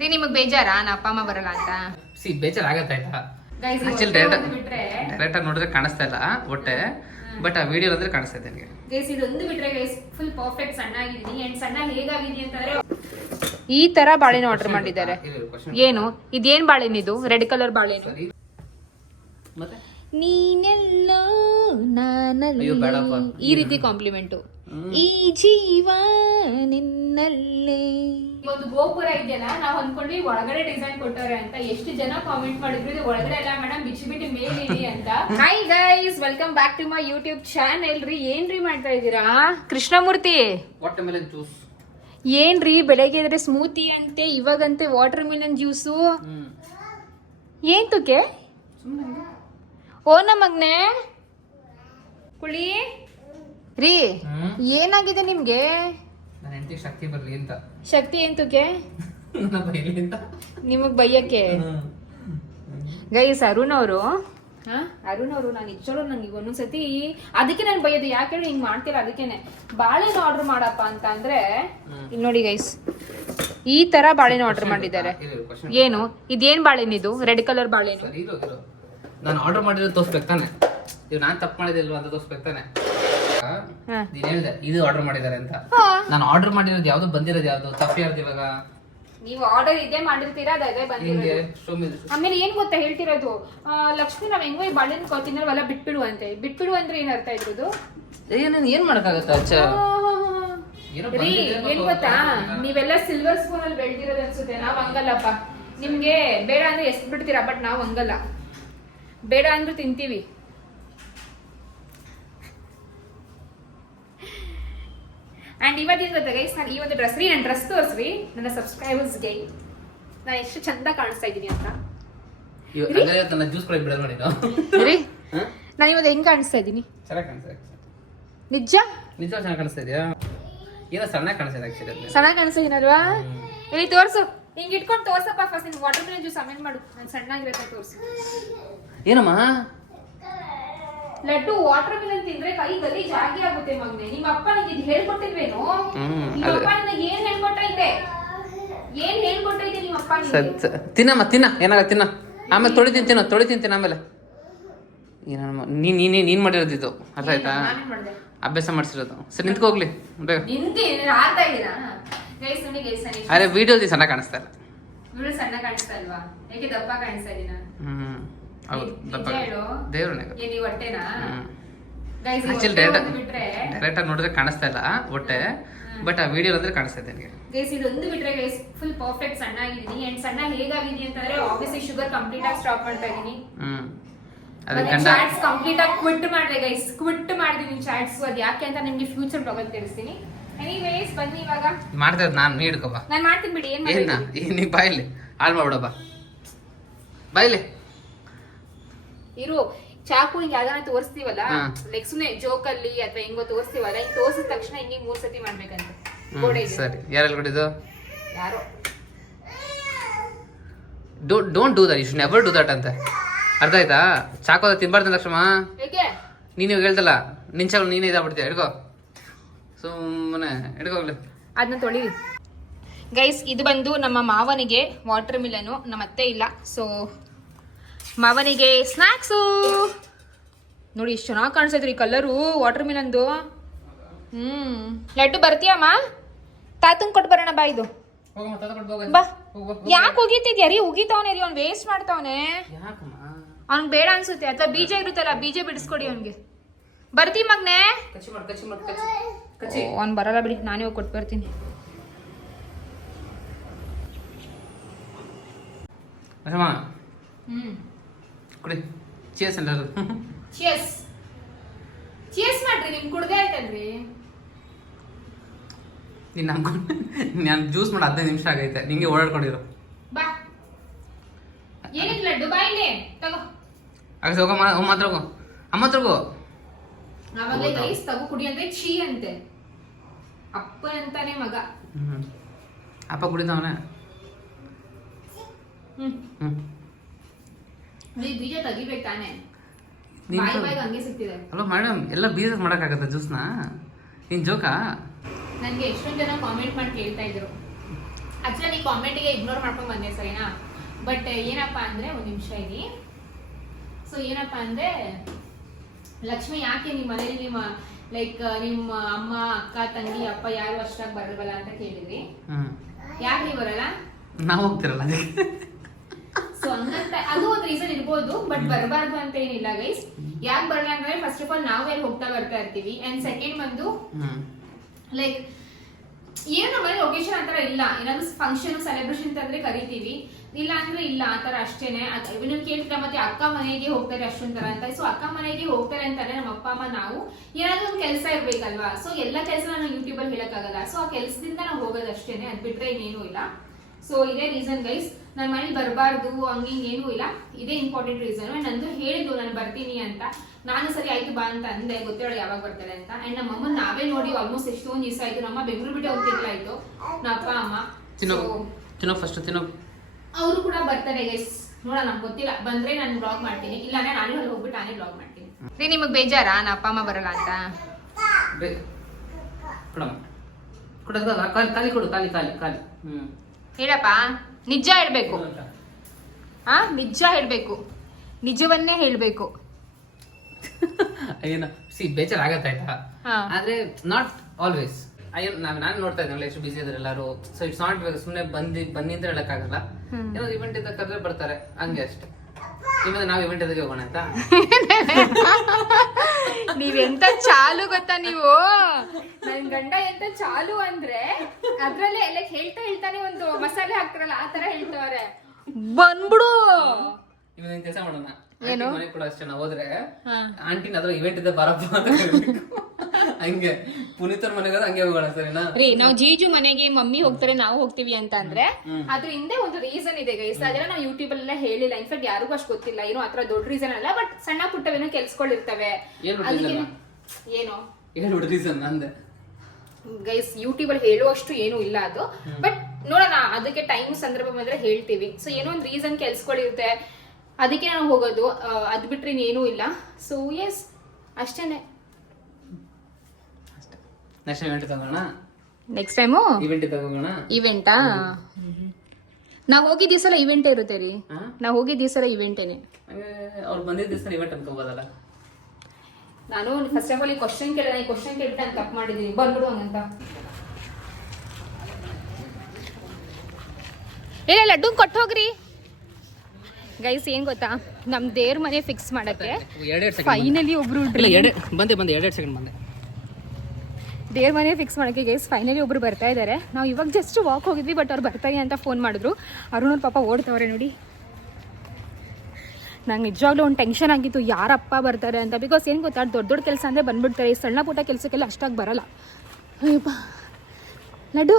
ರೀ ನಿಮಗ್ ಬೇಜಾರಾ? ನಾ ಅಪ್ಪ ಅಮ್ಮ ಬರಲ್ಲ ಅಂತ. ಸಿ ಬೇಜಾರ್ ಆಗತ್ತೆ ಆಯ್ತಾ? ಆಕ್ಚುಲಿ ಇವತ್ತು ಡೈರೆಕ್ಟ್ ಡೈರೆಕ್ಟ್ ಆಗಿ ನೋಡಿದ್ರೆ ಕಾಣಿಸ್ತಾ ಇಲ್ಲ ಬಟ್ ಆ ವಿಡಿಯೋ ಅಂದ್ರೆ ಕಾಣಿಸ್ತಾ ಇದೆ ನನಗೆ ಗೈಸ್ ಇದೊಂದು ಬಿಟ್ರೆ ಗೈಸ್ ಫುಲ್ ಪರ್ಫೆಕ್ಟ್ ಸಣ್ಣ ಆಗಿದ್ದೀನಿ ಅಂಡ್ ಸಣ್ಣ ಹೇಗಾಗಿದೀನಿ ಅಂತಂದ್ರೆ ಈ ತರ ಬಾಳೆನ ಆರ್ಡರ್ ಮಾಡಿದ್ದಾರೆ. ಏನು? ಇದೇನ್ ಬಾಳೆನ ಇದು? ರೆಡ್ ಕಲರ್ ಬಾಳೆನು? ನೀನೆಲ್ಲ ನಾನಲ್ಲಿ ಈ ರೀತಿ ಕಾಂಪ್ಲಿಮೆಂಟು ಈ ಜೀವ ನಿನ್ನಲ್ಲೇ. ಒಂದು ಗೋಪುರ ಇದೆಯಲ್ಲ ನಾವ್ ಅನ್ಕೊಂಡ್ವಿ ಒಳಗಡೆ ಡಿಸೈನ್ ಕೊಟ್ಟವ್ರೆ ಅಂತ. ಎಷ್ಟು ಜನ ಕಾಮೆಂಟ್ ಮಾಡಿದ್ರು ಇದು ಒಳಗಡೆ ಎಲ್ಲ ಮೇಡಮ್ ಬಿಚ್ಚಿ ಬಿಟ್ಟು ಅಂತ. Hi guys welcome back to my YouTube channel ರೀ. ಏನ್ರಿ ಮಾಡ್ತಾ ಇದ್ದೀರಾ? ಕೃಷ್ಣಮೂರ್ತಿ. ವಾಟರ್ ಮೆಲನ್ ಜ್ಯೂಸ್ ಏನ್ರಿ ಬೆಳಗ್ಗೆ ಇದ್ರೆ ಸ್ಮೂತಿ ಅಂತೆ ಇವಾಗಂತೆ ವಾಟರ್ ಮೆಲನ್ ಜ್ಯೂಸು ಏನ್ ತುಕೆ ಓ ನಮ್ಮಗ್ನೆ. ಕುಳಿ. ರೀ ಏನಾಗಿದೆ ನಿಮ್ಗೆ? ನನ್ನ ಹೆಂಡತಿ ಶಕ್ತಿ ಬರ್ಲಿ ಅಂತ. ಶಕ್ತಿ ಏನ್ ತುಕೆ? ನನ್ನ ಬೈಲಿ ಅಂತ. ನಿಮಗ್ ಬೈಯಕ್ಕೆ? ಗೈಸ್ ಅರುಣ್ ಅವರು. ಅರುಣ್ ಅವರು ನಾನು ಇಚ್ಚೋಳು ನಂಗೆ ಒಂದೊಂದ್ಸತಿ ಅದಕ್ಕೆ ನಾನು ಬೈಯೋದು. ಯಾಕೆ ಹೇಳಿ ಹಿಂಗ್ ಮಾಡ್ತೀರ ಅದಕ್ಕೇನೆ. ಬಾಳೆನ ಆರ್ಡರ್ ಮಾಡಪ್ಪ ಅಂತ ಅಂದ್ರೆ ಇಲ್ಲಿ ನೋಡಿ ಗೈಸ್ ಈ ತರ ಬಾಳೆನ ಆರ್ಡರ್ ಮಾಡಿದ್ದಾರೆ. ಏನು? ಇದೇನ್ ಬಾಳೆನ ಇದು? ರೆಡ್ ಕಲರ್ ಇರು ನಾನು ಆರ್ಡರ್ ಮಾಡಿರೋದು ತೋರ್ಸ್ಬೇಕು ತಾನೆ. ಇದು ನಾನು ತಪ್ಪು ಮಾಡಿದಿಲ್ವ ಅಂತ ತೋರ್ಸ್ಬೇಕು ತಾನೆ. ನೀನ್ ಹೇಳ್ದೆ ಇದು ಆರ್ಡರ್ ಮಾಡಿದ್ದಾರೆ ಅಂತ. ನಾನು ಆರ್ಡರ್ ಮಾಡಿರೋದು ಯಾವ್ದು ಬಂದಿರೋದು ಯಾವ್ದು ತಪ್ಪು ಯಾರ್ದು ಇವಾಗ? ನೀವು ಆರ್ಡರ್ ಇದೇ ಮಾಡಿರ್ತೀರಾ ಅದೇ ಬಂದಿರೋದು? ಆಮೇಲೆ ಏನ್ ಗೊತ್ತಾ ಹೇಳ್ತಿರೋದು? ಆ, ಲಕ್ಷ್ಮಿ ನಾವ್ ಹೆಂಗೋ ಈ ಬಾಳೆನ್ ತಿನ್ನಲ್ವಲ್ಲ ಬಿಟ್ಬಿಡು ಅಂತೆ ಬಿಟ್ಬಿಡು ಅಂದ್ರೆ ಏನ್ ಅರ್ಥ ಇದ್ರದ್ದು ಏ ನಾನು ಏನ್ ಮಾಡಕ್ಕಾಗತ್ತ ಅಚ್ಚ? ಏನೋ ರೀ ಬಂದಿದೆ ಏನ್ ಗೊತ್ತಾ. ನೀವೆಲ್ಲ ಸಿಲ್ವರ್ ಸ್ಪೂನ್ ಅಲ್ಲಿ ಬೆಳ್ದಿರೋದು ಅನ್ಸುತ್ತೆ ನಾವ್ ಹಂಗಲ್ಲಪ್ಪ. ನಿಮ್ಗೆ ಬೇಡ ಅಂದ್ರೆ ಎಷ್ಟ್ ಬಿಡ್ತೀರಾ ಬಟ್ ನಾವ್ ಹಂಗಲ್ಲ. ಬೇಡ ಅಂದ್ರೂ ತಿಂತೀವಿ. ಅಂಡ್ ಇವತ್ತಿನ ಗೊತ್ತಾ ಗೈಸ್ ನಾನು ಈ ಒಂದು ಡ್ರೆಸ್ ರೀ ನನ್ನ ಡ್ರೆಸ್ ತೋರಿಸ್ರಿ ನನ್ನ ಸಬ್ಸ್ಕ್ರೈಬರ್ಸ್ಗೆ ನಾನು ಎಷ್ಟು ಚಂದ ಕಾಣಿಸ್ತಾ ಇದ್ದೀನಿ ಅಂತ. ರೀ? ನಾನು ಇವತ್ತು ಹೆಂಗ್ ಕಾಣಿಸ್ತಾ ಇದ್ದೀನಿ? ಚೆನ್ನಾಗಿ ಕಾಣಿಸ್ತಾ ನಿಜ? ನಿಜ ಚೆನ್ನಾಗಿ ಕಾಣಿಸ್ತಾ ಇದೆಯಾ? ಏನೋ ಸಣ್ಣ ಕಾಣಿಸ್ತಾ ಇದೆ ಸಣ್ಣ ಕಾಣಿಸ್ತಾ ಇದೀನಲ್ವಾ ಇಲ್ಲಿ ತೋರಿಸು. ಹಿಂಗ್ ಇಟ್ಕೊಂಡು ತೋರ್ಸಪ್ಪ ಫಸ್ಟ್ ನಿನ್ ವಾಟರ್ ಮೆಲನ್ ಜ್ಯೂಸ್ ಆಮೇಲೆ ಮಾಡು. ನಾನು ಸಣ್ಣಾಗಿರತ್ತೆ ತೋರಿಸು. ಏನಮ್ಮ? ಲಡ್ಡು ವಾಟರ್ ಮೆಲನ್ ತಿಂದ್ರೆ ಕೈ ಗಲೀಜ್ ಆಗಿ ಆಗುತ್ತೆ ಮಗ್ನೆ. ನಿಮ್ಮ ಅಪ್ಪ ನಿಂಗೆ ಇದು ಹೇಳ್ಕೊಟ್ಟಿಲ್ವೇನು ಹ್ಮ್, ನಿಮ್ಮ. ಅಪ್ಪ ನಿನಗೆ ಏನ್ ಹೇಳ್ಕೊಟ್ಟ ಇದೆ? ಏನ್ ಹೇಳ್ಕೊಟ್ಟ ಇದೆ ನಿಮ್ಮ ಅಪ್ಪ? ಸತ್ ತಿನ್ನಮ್ಮ ತಿನ್ನ ಏನಾಗ ತಿನ್ನ. ಆಮೇಲೆ ತೊಳಿ ತಿಂತೀನೋ ತೊಳಿ ತಿನ್ನ ಆಮೇಲೆ. ಏನಮ್ಮ ನೀನ್ ನೀನ್ ನೀನ್ ಮಾಡಿರೋದಿದ್ದು ಅರ್ಥ ಆಯ್ತಾ? ಅಭ್ಯಾಸ ಮಾಡಿಸಿರೋದು. ಸರಿ ನಿಂತ್ಕೊ ಹೋಗ್ಲಿ. ಬೇಗ. ಅರೆ ವಿಡಿಯೋ ಸಣ್ಣ ಕಾಣಿಸ್ತಾ ಇಲ್ಲ. ವಿಡಿಯೋ ಸಣ್ಣ ಕಾಣಿಸ್ತಾ ಇಲ್ವಾ? ದಪ್ಪ ಕಾಣಿಸ್ತಾ ಇದೀನ? ಹ್ಮ್. ಹೌದು ದಪ್ಪ ಆಕ್ಚುಲಿ ಬಿಟ್ರೆ ಡೈರೆಕ್ಟ್ ಡೈರೆಕ್ಟ್ ಆಗಿ ನೋಡಿದ್ರೆ ಕಾಣಿಸ್ತಾ ಇಲ್ಲ ಹೊಟ್ಟೆ. ಬಟ್ ಆ ವಿಡಿಯೋ ಅಂದ್ರೆ ಕಾಣಿಸ್ತಾ ಇದೆ ನನಗೆ. ಗೈಸ್ ಇದೊಂದು ಬಿಟ್ರೆ ಗೈಸ್ ಫುಲ್ ಪರ್ಫೆಕ್ಟ್ ಸಣ್ಣ ಆಗಿದ್ದೀನಿ ಅಂಡ್ ಸಣ್ಣ ಹೇಗಾಗಿದ್ದೀನಿ ಅಂತಂದ್ರೆ ಆಬ್ವಿಯಸ್ಲಿ ಶುಗರ್ ಕಂಪ್ಲೀಟ್ ಆಗಿ ಸ್ಟಾಪ್ ಮಾಡ್ತಾ ಇದೀನಿ ಹ್ಮ್. ಚಾಟ್ಸ್ ಕಂಪ್ಲೀಟ್ ಆಗಿ ಕ್ವಿಟ್ ಮಾಡಿದೆ ಗೈಸ್ ಕ್ವಿಟ್ ಮಾಡಿದೀನಿ ಚಾಟ್ಸ್ ಅದ್ ಯಾಕೆ ಅಂತ ನಿಮ್ಗೆ ಫ್ಯೂಚರ್ ಬ್ಲಾಗಲ್ಲಿ ತಿಳಿಸ್ತೀನಿ. ಎನಿವೇಸ್ ಬನ್ನಿ ಇವಾಗ. ಮಾಡ್ತಾ ನಾನು ನೀ ಹಿಡ್ಕೊ ಬಾ. ನಾನು ಮಾಡ್ತೀನಿ ಬಿಡಿ ಏನು ಏನ ನೀ? ಬಾಯಿಲಿ ಹಾಳು ಮಾಡ್ಬಿಡ ಬಾ. ಬಾಯಿಲಿ ಇರು ಚಾಕು ಹಿಂಗ್ ಯಾವ್ದಾನ ತೋರಿಸ್ತೀವಲ್ಲ. ಲೈಕ್ ಸುಮ್ನೆ ಜೋಕಲ್ಲಿ ಅಥವಾ ಹೆಂಗೋ ತೋರಿಸ್ತೀವಲ್ಲ ಹಿಂಗ್ ತೋರ್ಸಿದ ತಕ್ಷಣ ಹಿಂಗೆ ಮೂರ್ ಸತಿ ಮಾಡ್ಬೇಕಂತ. ಗೋಡೆ ಇದೆ. ಸರಿ. ಯಾರೋ. Don't do that. You should never do that ಅಂತ. ಅರ್ಥ ಆಯ್ತಾ? ಚಾಕೋದ ತಿನ್ಬಾರ್ದು ಲಕ್ಷ್ಮ ಹೇಗೆ ನೀನು ಇವಾಗ ಹೇಳ್ದಲ್ಲ ನಿನ್ ಚಾಕು ನೀನೇ ಇದಾಗ್ಬಿಡ್ತೀಯ. ಹಿಡ್ಕೋ. ಸುಮ್ಮನೆ ಹಿಡ್ಕೋಗ್ಲಿ ಅದನ್ನ ತೊಳಿ ಗೈಸ್ ಇದು ಬಂದು ನಮ್ಮ ಮಾವನಿಗೆ ವಾಟರ್ ಮಿಲನು ನಮ್ಮ ಅತ್ತೆ ಇಲ್ಲ. ಸೊ ಮಾವನಿಗೆ ಸ್ನ್ಯಾಕ್ಸು ನೋಡಿ ಎಷ್ಟು ಚೆನ್ನಾಗಿ ಕಾಣಿಸ್ತೈತ್ರಿ ಕಲರು ವಾಟರ್ ಮಿಲನ್ದು ಹ್ಮ್. ಲಡ್ಡು ಬರ್ತೀಯಮ್ಮ? ತಾತಂಗೆ ಕೊಟ್ಟು ಬರೋಣ ಬಾ ಇದು. ಬಾ. ಯಾಕೆ ಹೋಗಿತಿದ್ಯಾ ರೀ? ಉಗಿತಾವನೆ ರೀ ಅವ್ನು ವೇಸ್ಟ್ ಮಾಡ್ತಾವನೆ. ಅವ್ನಿಗೆ ಬೇಡ ಅನ್ಸುತ್ತೆ. ಅಥವಾ ಬೀಜ ಇರುತ್ತಲ್ಲ ಬೀಜ ಬಿಡಿಸ್ಕೊಡಿ ಅವ್ನಿಗೆ. ಬರ್ತೀವಿ ಮಗ್ನೆ? ಅವ್ನು ಬರಲ್ಲ ಬಿಡಿ ನಾನೇ ಹೋಗಿ ಕೊಟ್ಟು ಬರ್ತೀನಿ. ಹ್ಞೂ ಹ್ಮ್. ಕುಡಿ. ಚೇಸ್ ಎಲ್ಲರೂ. ಚಿಯರ್ಸ್ ಚಿಯರ್ಸ್ ಮಾಡ್ರಿ ನಿಮ್ ಕುಡ್ದೆ ಆಯ್ತಲ್ರಿ? ನಿನ್ನ ನಂಬ್ಕೊಂಡು ನಾನು ಜ್ಯೂಸ್ ಮಾಡಿ ಹದಿನೈದು ನಿಮಿಷ ಆಗೈತೆ. ನಿಂಗೆ ಓಡಾಡ್ಕೊಂಡಿರು. ಬಾ. ಏನಿಲ್ಲ ಲಡ್ಡು ಬಾ ಇಲ್ಲಿ ತಗೋ. ಆಗ ಹೋಗಮ್ಮ ಅಮ್ಮ ಹತ್ರ ಹೋಗು. ಅಮ್ಮ ಹತ್ರ ಹೋಗು. ಅವಾಗ ತಗೋ ಕುಡಿ ಅಂದ್ರೆ ಛೀ ಅಂತೆ. ಅಪ್ಪ ಅಂತಾನೆ ಮಗ. ಅಪ್ಪ ಕುಡಿದವನೇ ಹ್ಮ್. ಹ್ಮ್. ಬೀಜ ತೆಗಿಬೇಕು ತಾನೆ? ಬಾಯಿ ಬಾಯಿಗೆ ಹಂಗೆ ಸಿಗ್ತಿದೆ. ಅಲ್ಲ ಮೇಡಮ್ ಎಲ್ಲ ಬೀಜ ಮಾಡೋಕ್ಕಾಗತ್ತ ಜ್ಯೂಸ್ನ? ನೀನು ಜೋಕಾ? ನನ್ಗೆ ಎಷ್ಟೊಂದ್ ಜನ ಕಾಮೆಂಟ್ ಮಾಡಿ ಕೇಳ್ತಾ ಇದ್ರು. ಆಕ್ಚುಲಿ ಈ ಕಾಮೆಂಟಿಗೆ ಇಗ್ನೋರ್ ಮಾಡ್ಕೊಂಡ್ ಬಂದೆ ಸರಿನಾ ಬಟ್ ಏನಪ್ಪ ಅಂದ್ರೆ ಒಂದ್ ನಿಮಿಷ ಇರಿ. ಸೊ ಏನಪ್ಪ ಅಂದ್ರೆ ಲಕ್ಷ್ಮಿ ಯಾಕೆ ನಿಮ್ಮ ಮನೇಲಿ ನಿಮ್ಮ ಲೈಕ್ ನಿಮ್ಮ ಅಮ್ಮ ಅಕ್ಕ ತಂಗಿ ಅಪ್ಪ ಯಾರು ಅಷ್ಟಾಗಿ ಬರಲ್ವಲ್ಲ ಅಂತ ಕೇಳಿದ್ರಿ? ಯಾಕೆ ನೀವು ಬರಲ್ಲ? ನಾವು ಹೋಗ್ತಿರಲ್ಲ ಸೊ ಹಂಗಂತ ಅದು ಒಂದು ರೀಸನ್ ಇರ್ಬೋದು ಬಟ್ ಬರಬಾರ್ದು ಅಂತ ಏನಿಲ್ಲ ಗೈಸ್ ಯಾಕೆ ಬರಲ್ಲ ಅಂದ್ರೆ ಫಸ್ಟ್ ಆಫ್ ಆಲ್ ನಾವು ಹೋಗ್ತಾ ಬರ್ತಾ ಇರ್ತೀವಿ ಅಂಡ್ ಸೆಕೆಂಡ್ ಬಂದು ಲೈಕ್ ಏನು ನಮ್ಮಲ್ಲಿ ಲೊಕೇಶನ್ ಆತರ ಇಲ್ಲ. ಏನಾದ್ರು ಫಂಕ್ಷನ್ ಸೆಲೆಬ್ರೇಷನ್ ತಂದ್ರೆ ಕರಿತೀವಿ. ಇಲ್ಲ ಅಂದ್ರೆ ಇಲ್ಲ ಆತರ ಅಷ್ಟೇನೆ. ನೀವು ಕೇಳ್ತೀರ ಮತ್ತೆ ಅಕ್ಕ ಮನೆಗೆ ಹೋಗ್ತಾರೆ ಅಷ್ಟೊಂಥರ ಅಂತ. ಸೊ ಅಕ್ಕ ಮನೆಗೆ ಹೋಗ್ತಾರೆ ಅಂತಾರೆ ನಮ್ಮ ಅಪ್ಪ, ಅಮ್ಮ, ನಾವು ಏನಾದ್ರು ಒಂದು ಕೆಲಸ ಇರ್ಬೇಕಲ್ವಾ? ಸೊ ಎಲ್ಲ ಕೆಲಸ ನಾನು ಯೂಟ್ಯೂಬ್ ಅಲ್ಲಿ ಹೇಳಕ್ಕಾಗಲ್ಲ. ಸೊ ಆ ಕೆಲಸದಿಂದ ನಾವು ಹೋಗೋದು ಅಷ್ಟೇನೆ ಅದ್ ಬಿಟ್ರೆ ಇನ್ನೇನು ಇಲ್ಲ. ಸೊ ಇದೇ ರೀಸನ್ ಗೈಸ್ ನನ್ನ ಮನೇಲಿ ಬರಬಾರ್ದು ಹಂಗಿಂಗ್ ಏನೂ ಇಲ್ಲ. ಇದೇ ಇಂಪಾರ್ಟೆಂಟ್ ರೀಸನ್ ನಂದು ಹೇಳಿದ್ದು ನಾನು ಬರ್ತೀನಿ ಅಂತ. ನಾನು ಸರಿ ಆಯ್ತು ಬಾ ಅಂತ ಅಂದೆ. ಗೊತ್ತೇಳ ಯಾವಾಗ ಬರ್ತಾರೆ ಅಂತ. ಅಂಡ್ ನಮ್ಮ ಅಮ್ಮ ನಾವೇ ನೋಡಿ ಆಲ್ಮೋಸ್ಟ್ ಎಷ್ಟೊಂದು ದಿವಸ ಆಯ್ತು. ನಮ್ಮ ಬೆಂಗಳೂರು ಬಿಟ್ಟು ಹೋಗ್ತಿಲ್ಲ ಆಯ್ತು ನಮ್ಮ ಅಪ್ಪ ಅಮ್ಮ. ತಿನ್ನೋ ಫಸ್ಟ್ ತಿನ್ನೋ ಅವರು ಕೂಡ ಬರ್ತಾರೆ ಎಸ್ ನೋಡೋಣ ನಮ್ಗೆ ಗೊತ್ತಿಲ್ಲ. ಬಂದ್ರೆ ನಾನು ಬ್ಲಾಗ್ ಮಾಡ್ತೀನಿ. ಇಲ್ಲಾಂದ್ರೆ ನಾನು ಅಲ್ಲಿ ಹೋಗ್ಬಿಟ್ಟು ನಾನೇ ಬ್ಲಾಗ್ ಮಾಡ್ತೀನಿ. ರೀ ನಿಮಗೆ ಬೇಜಾರಾ? ನಾ ಅಪ್ಪ ಅಮ್ಮ ಬರಲ್ಲ ಅಂತ. ಕೊಡಮ್ಮ. ಕೊಡೋದಲ್ಲ ಕಾಲಿ ಖಾಲಿ ಕೊಡು ಕಾಲಿ ಕಾಲಿ ಕಾಲಿ ಹ್ಮ್. ಹೇಳಪ್ಪ. ನಿಜ ಹೇಳ್ಬೇಕು. ಆ ನಿಜ ಹೇಳ್ಬೇಕು. ನಿಜವನ್ನೇ ಹೇಳ್ಬೇಕು. ಏನೋ ಸಿ ಬೇಜಾರ್ ಆಗತ್ತೆ ಆಯ್ತಾ ಆದ್ರೆ ನಾಟ್ ಆಲ್ವೇಸ್ ಅಯ್ಯೋ ನಾವ್ ನಾನು ನೋಡ್ತಾ ಇದ್ನಲ್ಲ ಎಷ್ಟು ಬಿಸಿ ಇದ್ರೆ ಎಲ್ಲರೂ. ಸೊ ಇಟ್ಸ್ ನಾಟ್ ಸುಮ್ನೆ ಬಂದಿ ಬನ್ನಿ ಅಂತ ಹೇಳಕ್ಕಾಗಲ್ಲ. ಏನೋ ಇವೆಂಟ್ ಇದ್ದ ಕರೆದ್ರೆ ಬರ್ತಾರೆ. ಹಂಗೆ ಅಷ್ಟೇ. ಇವಾಗ ನಾವ್ ಇವೆಂಟ್ ಇದಕ್ಕೆ ಹೋಗೋಣ ಆಯ್ತಾ? ನೀವೆಂತ ಚಾಲು ಗೊತ್ತಾ ನೀವು? ಗಂಡ ಎಂತ ಚಾಲು ಅಂದ್ರೆ ಅದ್ರಲ್ಲೇ ಎಲ್ಲ ಹೇಳ್ತಾ ಹೇಳ್ತಾನೆ ಒಂದು ಮಸಾಲೆ ಹಾಕ್ತಾರಲ್ಲ ಆ ತರ ಹೇಳ್ತವ್ರೆ. ಬಂದ್ಬಿಡು. ಕೆಲಸ ಮಾಡೋಣ. ಏನು? ಮನೆ ಕೂಡ ಅಷ್ಟೇ ನಾವು ಹೋದ್ರೆ ಆಂಟಿನ ಅದ್ರ ಇವೆಂಟ್ ಇದೆ ಬರಪ್ಪ ಅಂತ. ಹಂಗೆ ಪುನೀತರ್ ಮನೆಗೆ ಹಂಗೆ ಹೋಗೋಣ ಸರಿನಾ? ರೀ ನಾವು ಜೀಜು ಮನೆಗೆ ಮಮ್ಮಿ ಹೋಗ್ತಾರೆ ನಾವು ಹೋಗ್ತೀವಿ ಅಂತ ಅಂದ್ರೆ ಅದ್ರ ಹಿಂದೆ ಒಂದು ರೀಸನ್ ಇದೆ ಗೈಸ್ ಅದೆಲ್ಲ ನಾವು ಯೂಟ್ಯೂಬ್ ಅಲ್ಲೆಲ್ಲ ಹೇಳಿಲ್ಲ. ಇನ್ಫ್ಯಾಕ್ಟ್ ಯಾರಿಗೂ ಅಷ್ಟು ಗೊತ್ತಿಲ್ಲ. ಏನೋ ಆತರ ದೊಡ್ಡ ರೀಸನ್ ಅಲ್ಲ ಬಟ್ ಸಣ್ಣ ಪುಟ್ಟವೇನೋ ಕೆಲ್ಸಗಳಿರ್ತವೆ ಏನ್ ಅದಕ್ಕೆ? ಏನು? ದೊಡ್ಡ ರೀಸನ್ ಅಂದೆ. ಗೈಸ್ ಯೂಟ್ಯೂಬ್ ಅಲ್ಲಿ ಹೇಳುವಷ್ಟು ಏನು ಇಲ್ಲ ಅದು. ಬಟ್ ನೋಡೋಣ ಅದಕ್ಕೆ ಟೈಮ್ ಸಂದರ್ಭ ಬಂದ್ರೆ ಹೇಳ್ತೀವಿ. ಸೊ ಏನೋ ಒಂದು ರೀಸನ್ ಕೆಲ್ಸಗಳಿರುತ್ತೆ. ಅದಕ್ಕೆ ನಾವು ಹೋಗೋದು. ಅದ್ ಬಿಟ್ರೆ ಏನೂ ಇಲ್ಲ. ಸೊ ಎಸ್ ಅಷ್ಟೇನೆ. ನೆಕ್ಸ್ಟ್ ಇವೆಂಟ್ ತಗೋಣ? ನೆಕ್ಸ್ಟ್ ಟೈಮು ಇವೆಂಟ್ ತಗೋಣ? ಇವೆಂಟಾ ನಾವು ಹೋಗಿದ್ದ ದಿವಸ ಇವೆಂಟ್ ಇರುತ್ತೆ ರೀ? ನಾವು ಹೋಗಿದ್ದ ದಿವಸ ಇವೆಂಟೇನೆ ಅವ್ರು ಬಂದಿದ್ದ ದಿವಸ ಇವೆಂಟ್ ಅನ್ಕೋಬೋದಲ್ಲ. ನಾನು ಫಸ್ಟ್ ಆಫ್ ಆಲ್ ಈ ಕ್ವಶನ್ ಕೇಳಿದ ಈ ಕ್ವಶನ್ ಕೇಳ್ಬಿಟ್ಟು ನಾನು ತಪ್ಪು ಮಾಡಿದ್ದೀನಿ. ಬಂದ್ಬಿಡು ಹಂಗಂತ. ಇಲ್ಲ ಲಡ್ಡು ಕೊಟ್ಟು ಹೋಗ್ರಿ. ಗೈಸ್ ಏನ್ ಗೊತ್ತಾ? ನಮ್ ದೇವ್ರ ಮನೆ ಫಿಕ್ಸ್ ಮಾಡಕ್ಕೆ ಫೈನಲಿ ಒಬ್ರು ಬಂದೆ ಬಂದೆ ಎರಡೆರಡು ಸೆಕೆಂಡ್ ಬಂದೆ. ದೇವ್ರ ಮನೆ ಫಿಕ್ಸ್ ಮಾಡೋಕ್ಕೆ ಗೈಸ್ ಫೈನಲಿ ಒಬ್ರು ಬರ್ತಾ ಇದ್ದಾರೆ ನಾವು ಇವಾಗ ಜಸ್ಟ್ ವಾಕ್ ಹೋಗಿದ್ವಿ ಬಟ್ ಅವ್ರು ಬರ್ತಾಯಿ ಅಂತ ಫೋನ್ ಮಾಡಿದ್ರು. ಅರುಣ್ ಅವ್ರ ಪಾಪ ಓಡ್ತಾವ್ರೆ ನೋಡಿ. ನಂಗೆ ನಿಜವಾಗ್ಲೂ ಒಂದು ಟೆನ್ಷನ್ ಆಗಿತ್ತು ಯಾರಪ್ಪ ಬರ್ತಾರೆ ಅಂತ. ಬಿಕಾಸ್ ಏನು ಗೊತ್ತಾ ದೊಡ್ಡ ದೊಡ್ಡ ಕೆಲಸ ಅಂದರೆ ಬಂದ್ಬಿಡ್ತಾರೆ. ಈ ಸಣ್ಣ ಪುಟ್ಟ ಕೆಲಸಕ್ಕೆಲ್ಲ ಅಷ್ಟಾಗಿ ಬರಲ್ಲ. ಅಯ್ಯಪ್ಪ. ಲಡ್ಡು